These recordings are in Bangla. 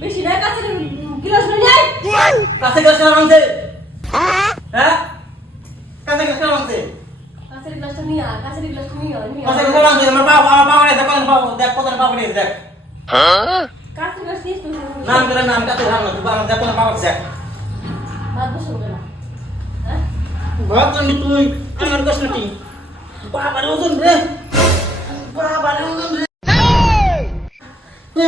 বেশি না কাছে গিলাস নিয়ে আয় কাছে গাছ কেন ভাঙছে হ্যাঁ তুই আমার কাছে নাকি বাবার ওজন রে বাবার ওজন রে। এ,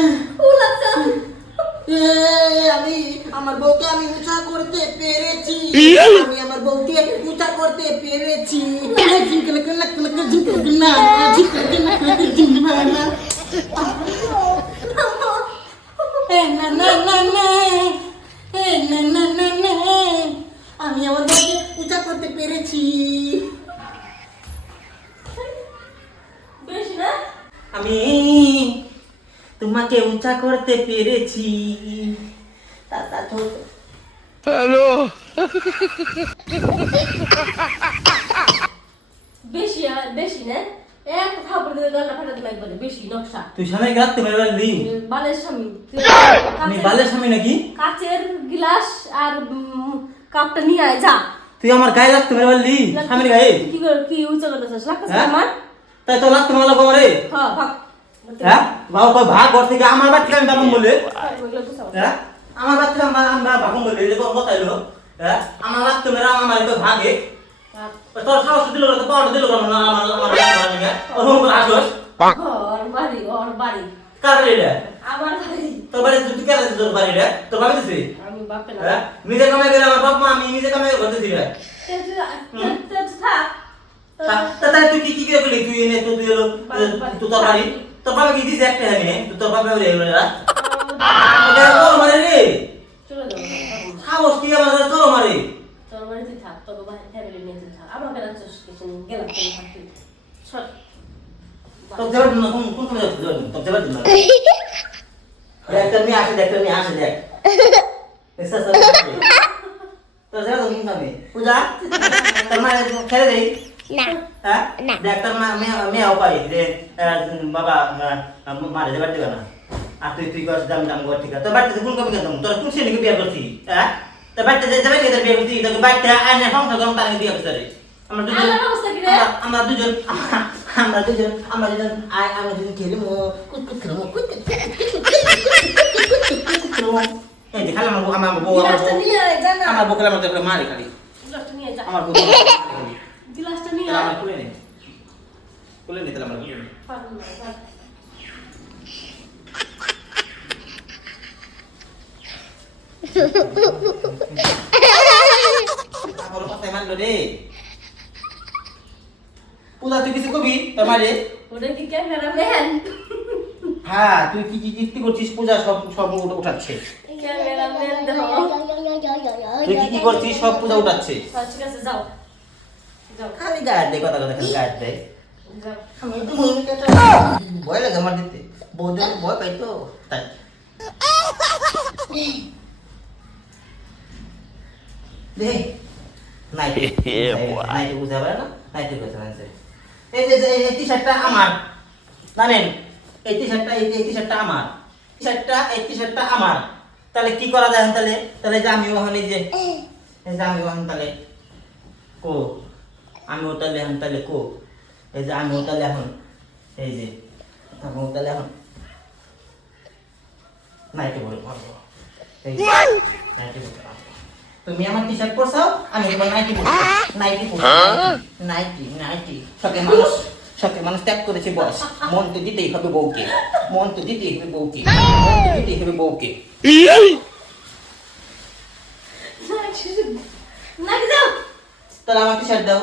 আমি আমার বউকে আমি উঁচা করতে পেরেছি। আমি আমার বউকে উঁচা করতে পেরেছি। আমি আমার বউকে উঁচা করতে পেরেছি। না? আমি তোমাকে উঁচা করতে পেরেছি। তো বেশি আর বেশি না। এক থাপড় দিয়ে গলা ফাটা দিবে বেশি নকশা। তুই সামনে বালের স্বামী। তুই আমি কাচের- বালের স্বামী নাকি? কাচের গ্লাস আর কাপটা নিয়ে আয় যা। তুই আমার গায়ে লাগতে পারলি স্বামীর গায়ে। কি করতেছিস? লাগতেছে হ্যাঁ? আমার? তাই তো লাগতে হ্যাঁ ভাগ। হ্যাঁ? বাবা কই ভাগ ঘর থেকে আমার থেকে আমি বাবু বলে। হ্যাঁ? আমার বাড়ি থেকে আমরা আমরা বাবু বলে যে কথা এলো। হ্যাঁ? আমার লাগতে মেরা আমার তো ভাগে। তোর সাহস দিল তো পাওয়ার দিল না? আমার আমার ওর হোম ওর বাড়ি ওর বাড়ি। কার বাড়ি রে আমার বাড়ি। তোর বাড়ি তুই কেন তোর বাড়ি রে তোর বাড়ি দিছিস আমি বাপে না হ্যাঁ? নিজে কামাই করে আমার বাপ মা আমি নিজে কামাই করে করতেছি রে। তুই- কি কি করে তুই এনে তুই এলো তুই তোর বাড়ি? বাবা কি দিছে একটা হ্যাঁ তুই তোর বাবা ওরে এলো না ওটা তোর মারে রে। চলে যাব। সাহস কি আমার তোর মারে তোর বাড়ি তুই থাক, তোকে বাড়ি family নিয়ে তুই থাক। আমাকে রাখছিস কিছু গেলাম, তুই থাক তুই। সর। তোর যাবার জন্য কোন কোন কোন যাচ্ছে যাবার জন্য তোর যাবার ডাক্তার নিয়ে আসে ডাক্তার নিয়ে আসে দেখ। এসা সব তোর যাবার জন্য পূজা? তোর খেলে দেই না হ্যাঁ না। ডাক্তার মা মেয়ে মেয়ে পাই যে বাবা মারে যাবার দিবে না আর তুই তুই কর দাম দাম কর ঠিক আছে তোর বাড়িতে কোন কবি কেন তোর কোন শ্রেণীকে বিয়ে করছি হ্যাঁ তোর বাড়িতে যাবে তোর বিয়ে করছি তোর বাড়িতে আইনে সংসার করম তার বিয়ে করতে আমরা দুজন? আমরা- আমরা দুজন আমরা দুজন আমরা দুজন আই আমরা দুজন খেলব কুত কুত খেলব কুত কুত এই যে খালি আমার বউ- আমার বউ আমার বউ না। আমার বউ খেলে আমাদের মারে খালি গিলাসটা নিয়ে যা। আমার বউ খেলে আমাদের মারে খালি। গিলাসটা নিয়ে তাহলে। আমরা খুলে নে। খুলে নে তাহলে আমরা। খুলে মানলো রে। পূজা তুই কিছু কবি তোর মারে? ওটা কি? হ্যাঁ তুই কি কি কীর্তি করছিস? পূজা সব সব উঠে উঠাচ্ছে। দেখো। তুই কি কি করছিস? সব পূজা উঠাচ্ছে। আচ্ছা, ঠিক আছে, যাও। যাও, খালি গায়ে দেয় কথা কথা খালি গায়ে দেয় যাও। আমি তো করতে ভয় লাগে আমার দিতে। বউদের ভয় পাই তো তাই। আমার জানেন এই টি শার্টটা এই টি শার্টটা আমার। টি শার্টটা এই টি শার্টটা আমার। তাহলে কি করা যায় তাহলে? তাহলে যে। আমি ওখানে যে আমি ওখানে তাহলে। কো? আমি ওটা এখন তাহলে কো এই যে আমি ওটালে এখন এই যে আমি ওটালে এখন নাইটি বলে পারব এই যে, নাইটি বলতে পারব তুমি আমার টি শার্ট পরছাও আমি তোমার নাইটি নাইটি নাইটি নাইটি সকে মানুষ সকে মানুষ ত্যাগ করেছে বয়স। মন তো দিতেই হবে বউকে। মন তো দিতেই হবে বউকে। মন তো দিতেই হবে বউকে। তাহলে আমার টি শার্ট দাও।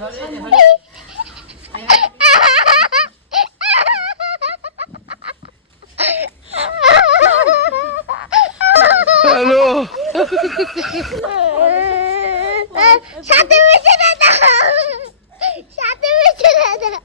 Hadi, hadi. সাথে মিশে না দাও সাথে মিশে না দাও